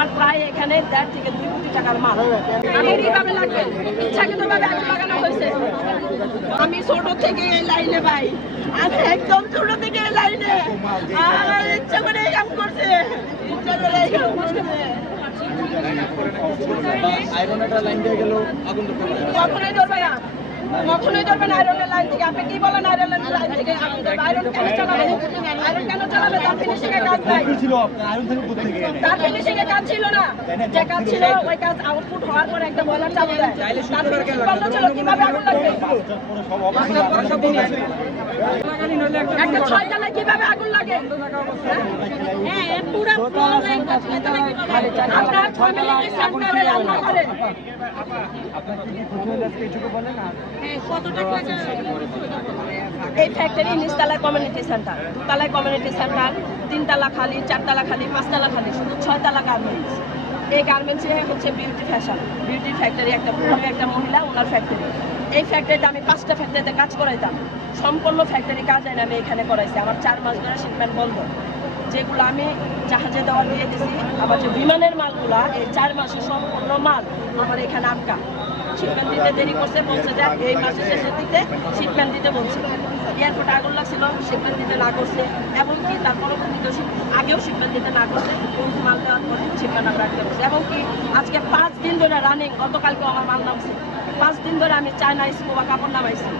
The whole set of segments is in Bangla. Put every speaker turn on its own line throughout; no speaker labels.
আমার প্রায় এখানে দেড় থেকে দুই কোটি টাকার মাল। আমার কীভাবে লাগবে? ইচ্ছাকৃত ভাবে আগুন লাগানো হয়েছে। আমি ছোট থেকে এই লাইনে ভাই। আমি একদম ছোট থেকে এই লাইনে। আমার ইচ্ছা করে এই কাম করছে। ইচ্ছা করে এই কাম করছে।
আয়রনের লাইন দিয়ে গেল আগুন তো
কখনোই ধরবে না। কখনোই ধরবে আয়রনের লাইন থেকে। আপনি কি বলেন আয়রনের লাইন থেকে? আয়রন কেন চালাবে? আয়রন কেন চালাবে? তার ফিনিশিং এর কাজ নাই। তার ফিনিশিং এর কাজ ছিল না। যে কাজ ছিল, ওই কাজ আউটপুট হওয়ার পরে একটা বয়লার চালু দেয়। তার ফিনিশিং বন্ধ ছিল, কীভাবে আগুন লাগবে? একটা ছয় তলায় কীভাবে আগুন লাগে? হ্যাঁ পুরো আপনার ফ্যামিলিতে সেন্টারে রান্না করেন এই ফ্যাক্টরি নিচতলায় কমিউনিটি সেন্টার দুতলায় কমিউনিটি সেন্টার তিনতলা খালি, চারতলা খালি, পাঁচতলা খালি, শুধু ছয়তলা গার্মেন্টস এই গার্মেন্টসে হচ্ছে বিউটি ফ্যাশন বিউটি ফ্যাক্টরি একটা পুরো একটা মহিলা, ওনার ফ্যাক্টরি এই ফ্যাক্টরিতে আমি পাঁচটা ফ্যাক্টরিতে কাজ করাইতাম। সম্পূর্ণ ফ্যাক্টরি কাজ হয় না আমি এখানে করাইছি। আমার চার মাস ধরে শিপমেন্ট বন্ধ। যেগুলো আমি জাহাজে দেওয়া দিয়ে দিছি আমার যে বিমানের মালগুলা, এই চার মাসে সম্পূর্ণ মাল আমার এখানে আটকা। শিপমেন্ট দিতে দেরি করছে, বলছে যে এই মাসের শেষের দিকে শিপমেন্ট দিতে বলছে। এয়ারপোর্টে আগুন লাগছিল শিপমেন্ট দিতে না করছে। এমনকি তার পরবর্তীতে আগেও শিপমেন্ট দিতে না করছে মাল দেওয়ার পরে শিপমেন্ট আমরা রাখতে করছে। এবং কি আজকে পাঁচ দিন ধরে রানিং গতকালকে আমার মাল নামছে। পাঁচ দিন ধরে আমি চায়না স্কোবা কাপড় নামাইছি।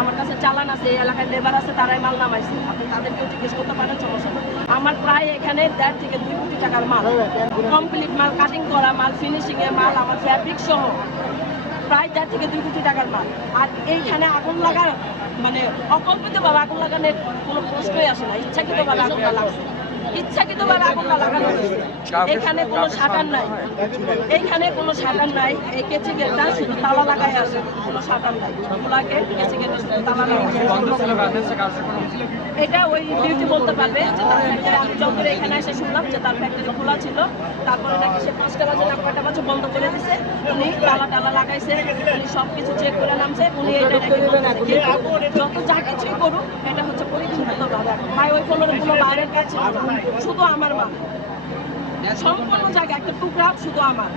আমার কাছে চালান আছে, এই এলাকায় লেবার আছে, তারাই মাল নামাইছে। আপনি তাদেরকেও জিজ্ঞেস করতে পারেন, সমস্যা আমার প্রায় এখানে দেড় থেকে দুই কোটি টাকার মাল। কমপ্লিট মাল কাটিং করা, মাল ফিনিশিং এর মাল, আমার ফ্যাব্রিক সহ প্রায় দেড় থেকে দুই কোটি টাকার মাল। আর এইখানে আগুন লাগার মানে অকল্পিতভাবে আগুন লাগানোর কোনো প্রশ্নই আসে না। ইচ্ছাকৃতভাবে আগুনটা লাগছে। ইচ্ছাকৃতভাবে আগুনটা লাগানো হয়েছে। এখানে কোনো শাটার নাই। এইখানে কোনো শাটার নাই। এই কেচি গেটটা শুধু তালা লাগাই আছে। কোনো শাটার নাই। খোলা গেট কেচি গেটে শুধু এটা ওই বিউটি বলতে পারবে যে তার ফ্যাক্টরি আমি যখন এখানে এসে শুনলাম যে তার ফ্যাক্টরি খোলা ছিল, তারপরে নাকি সে পাঁচটা বাজে না কয়টা বাজে বন্ধ করে উনি তালা টালা লাগাইছে, উনি সব কিছু চেক করে নামছে, উনি এটা নাকি যত যা কিছুই করুক, এটা হচ্ছে পরিকল্পিত ভাই, ওই ফলোরে কোনো বাইরের না, শুধু আমার মা। সম্পূর্ণ জায়গা, একটা টুকরা শুধু আমার।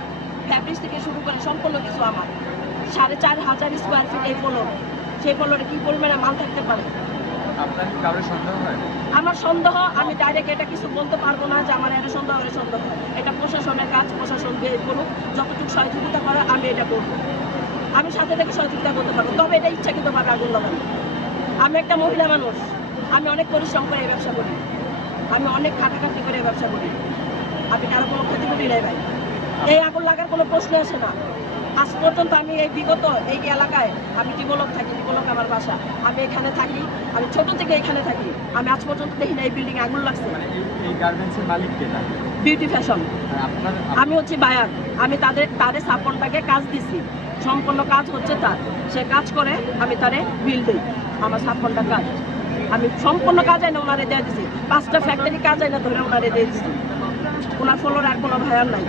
ফ্যাব্রিক্স থেকে শুরু করে সম্পূর্ণ কিছু আমার। সাড়ে চার হাজার স্কোয়ার ফিট এই ফলোর সেই ফলোরে কি পরিমাণে মাল থাকতে পারে? আমার সন্দেহ, আমি ডাইরেক্ট এটা কিছু বলতে পারব না যে আমার এটা সন্দেহ এটা সন্দেহ। এটা প্রশাসনের কাজ, প্রশাসন বের করুক যতটুকু সহযোগিতা করে, আমি এটা করব। আমি সাথে থেকে সহযোগিতা করতে পারব। তবে এটা ইচ্ছাকৃতভাবে আগুন লাগানো আমি একটা মহিলা মানুষ। আমি অনেক পরিশ্রম করে এই ব্যবসা করি। আমি অনেক খাটাখাটি করে ব্যবসা করি। আমি কারও কোনো ক্ষতি করি নাই ভাই। এই আগুন লাগার কোনো প্রশ্ন আসে না। আজ পর্যন্ত আমি এই বিগত এই এলাকায় আমি ডিবলক থাকি ডিবলক আমার বাসা। আমি এখানে থাকি আমি ছোট থেকে এখানে থাকি। আমি আজ পর্যন্ত দেখি না এই বিল্ডিং আগুন লাগছে।
মানে
বিউটি ফ্যাশন আমি হচ্ছি বায়ার। আমি তাদের তাদের সাপোর্টটাকে কাজ দিছি। সম্পূর্ণ কাজ হচ্ছে তার। সে কাজ করে আমি তারে বিল দিই। আমার সাপোর্টটা কাজ আমি সম্পূর্ণ কাজ আইনা ওনারে দিয়ে দিছি। পাঁচটা ফ্যাক্টরি কাজ আইনা ধরে ওনারে দিয়ে দিছি। ওনার ফলোর আর কোনো ভায়ার নাই।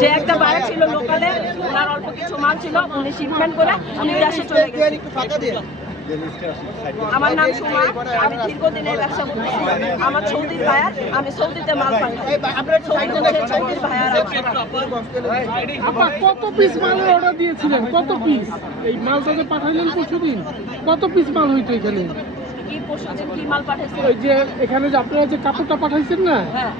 যে একটা বায়ার ছিল লোকালে ওনার অল্প কিছু মাল ছিল উনি শিপমেন্ট করে উনি দেশে চলে গেছে। আমার নাম সুমা আমি দীর্ঘদিন এই ব্যবসা করতেছি আমার সৌদির আমি সৌদিতে মাল সৌদিতে সৌদির
কত পিস মালের অর্ডার দিয়েছিলেন? কত পিস এই মালটা যে পাঠাইলেন পরশুদিন কত পিস মাল হইতো এখানে?
কি পরশুদিন কি মাল পাঠাইছে?
ওই যে এখানে যে আপনারা যে কাপড়টা পাঠাইছেন না?
হ্যাঁ।